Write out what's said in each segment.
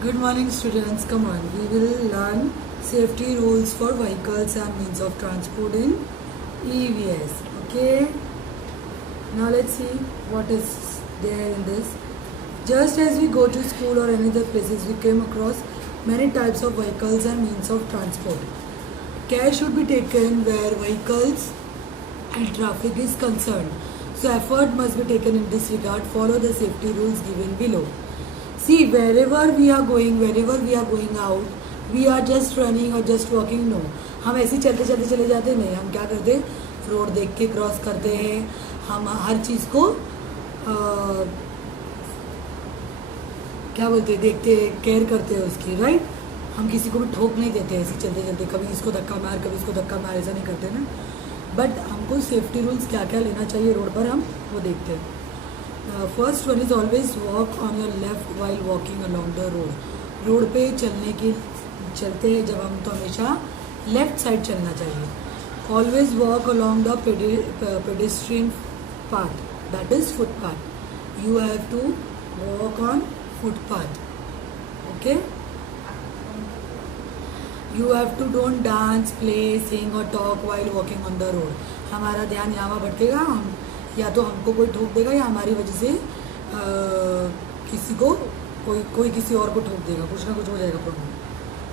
Good morning, students. Come on, we will learn safety rules for vehicles and means of transport in EVS. Okay. Now let's see what is there in this. Just as we go to school or any other places, we came across many types of vehicles and means of transport. Care should be taken where vehicles and traffic is concerned. So effort must be taken in this regard. Follow the safety rules given below. See, wherever we are going out, we are just running or just walking. No, हम ऐसे ही चलते चलते चले जाते नहीं. हम क्या करते, रोड देख के क्रॉस करते हैं. हम हर चीज़ को क्या बोलते हैं, देखते केयर करते हैं उसकी, राइट. हम किसी को भी ठोक नहीं देते ऐसे चलते चलते, कभी इसको धक्का मार कभी इसको धक्का मार, ऐसा नहीं करते ना. बट हमको सेफ्टी रूल्स क्या क्या लेना चाहिए रोड पर, हम वो देखते हैं. First one is always walk on your left while walking along the road. Road पे चलते हैं जब हम, तो हमेशा लेफ्ट साइड चलना चाहिए. Always walk along the pedestrian path, that is footpath. You have to walk on footpath. Okay. You have to don't dance, play, sing और talk while walking on the road. हमारा ध्यान यहाँ भटकेगा, हम या तो हमको कोई ठोक देगा या हमारी वजह से किसी को कोई किसी और को ठोक देगा, कुछ ना कुछ हो जाएगा प्रॉब्लम.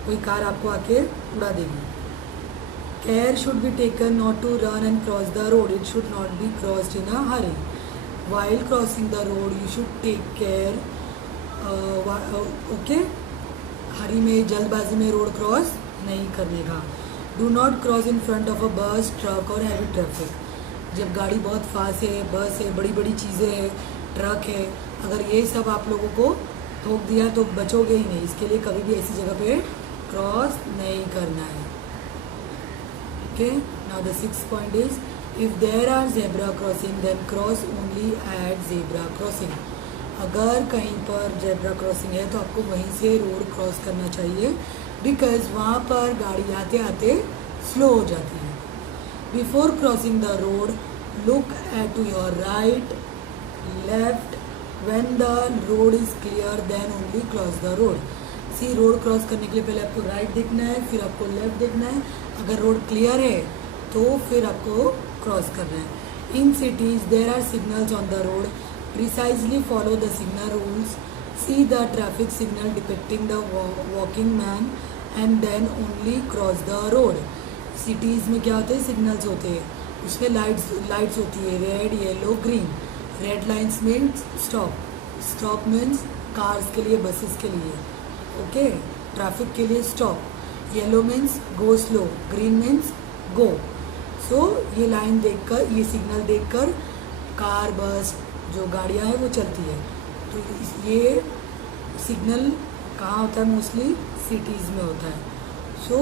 कोई कार आपको आके उड़ा देगी. Care should be taken not to run and cross the road. It should not be crossed in a hurry. While crossing the road you should take care. Okay. Hurry में, जल्दबाजी में road cross नहीं करने का. Do not cross in front of a bus, truck और heavy traffic. जब गाड़ी बहुत फास्ट है, बस है, बड़ी बड़ी चीज़ें हैं, ट्रक है, अगर ये सब आप लोगों को ठोक दिया तो बचोगे ही नहीं. इसके लिए कभी भी ऐसी जगह पे क्रॉस नहीं करना है. Okay. Now the 6th point is, if there are zebra crossing then cross only at zebra crossing. अगर कहीं पर जेब्रा क्रॉसिंग है तो आपको वहीं से रोड क्रॉस करना चाहिए, बिकॉज वहाँ पर गाड़ी आते आते स्लो हो जाती है. Before crossing the road, look to your right, left. When the road is clear, then only cross the road. See, road cross करने के लिए पहले आपको राइट देखना है, फिर आपको लेफ्ट देखना है. अगर रोड क्लियर है तो फिर आपको क्रॉस करना है. In cities, there are signals on the road. Precisely follow the signal rules. See the traffic signal depicting the walking man, and then only cross the road. Cities में क्या होते हैं, सिग्नल्स होते हैं, उसमें लाइट्स होती है, red, yellow, green. Red lines means stop. Stop means cars के लिए, बसेस के लिए. ओके. ट्रैफिक के लिए stop. Yellow means go slow, green means go. So ये लाइन देखकर, ये सिग्नल देखकर कार, बस, जो गाड़ियाँ हैं वो चलती है. तो ये सिग्नल कहाँ होता है, मोस्टली सिटीज़ में होता है. So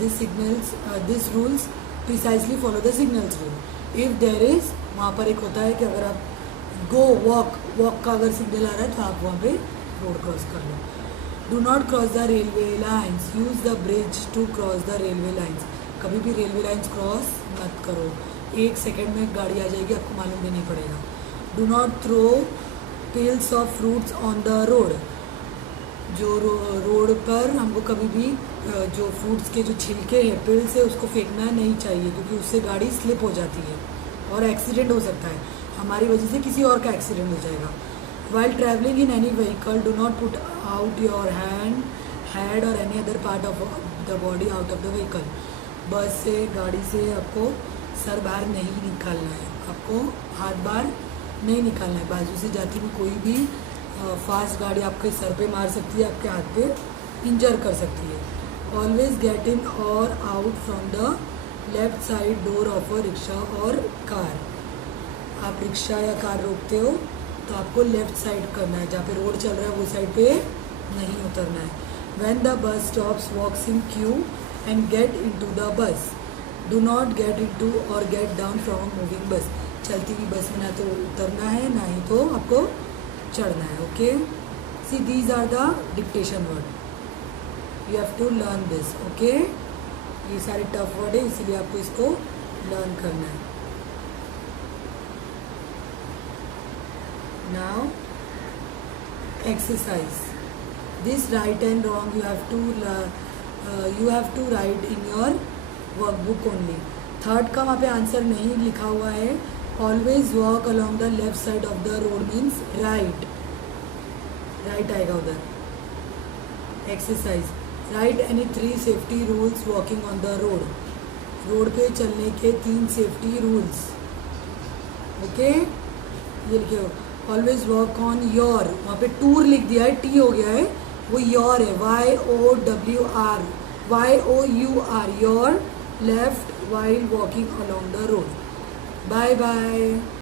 this rules precisely follow the signals rule. If there is, वहाँ पर एक होता है कि अगर आप वॉक का अगर सिग्नल आ रहा है तो आप वहाँ पे रोड क्रॉस कर लो. Do not cross the railway lines. Use the bridge to cross the railway lines. कभी भी रेलवे लाइन्स क्रॉस मत करो. 1 सेकेंड में गाड़ी आ जाएगी, आपको मालूम भी नहीं पड़ेगा. Do not throw peels of fruits on the road. जो रोड पर हमको कभी भी जो फ्रूट्स के जो छिलके हैं, पेड़ से, उसको फेंकना नहीं चाहिए, क्योंकि उससे गाड़ी स्लिप हो जाती है और एक्सीडेंट हो सकता है. हमारी वजह से किसी और का एक्सीडेंट हो जाएगा. While traveling in any vehicle, do not put out your head or any other part of the body out of the vehicle. Bus से, गाड़ी से आपको सर बाहर नहीं निकालना है, आपको हाथ बाहर नहीं निकालना है. बाजू से जाती हुई कोई भी फास्ट गाड़ी आपके सर पे मार सकती है, आपके हाथ पे इंजर कर सकती है. ऑलवेज गेट इन और out from the left side door of a rickshaw और कार. आप रिक्शा या कार रोकते हो तो आपको लेफ्ट साइड करना है, जहाँ पे रोड चल रहा है वो साइड पे नहीं उतरना है. When the bus stops, walks in queue and get into the bus. Do not get into or get down from a moving bus. चलती हुई बस में ना तो उतरना है, ना ही तो आपको चढ़ना है. Okay. See, these are the dictation word. You have to learn this. Okay. ये सारे टफ वर्ड है, इसीलिए आपको इसको लर्न करना है. Now exercise. This right and wrong you have to write in your workbook only. Third का वहाँ पे आंसर नहीं लिखा हुआ है। Always walk along the left side of the road means right, right आएगा उधर। Exercise, write any 3 safety rules walking on the road. Road पे चलने के 3 सेफ्टी रूल्स। ओके, ये लिखे हो। ऑलवेज वॉक ऑन योर, वहाँ पे टूर लिख दिया है, टी हो गया है, वो योर है, YOWR, YOUR, your left while walking along the road. Bye bye.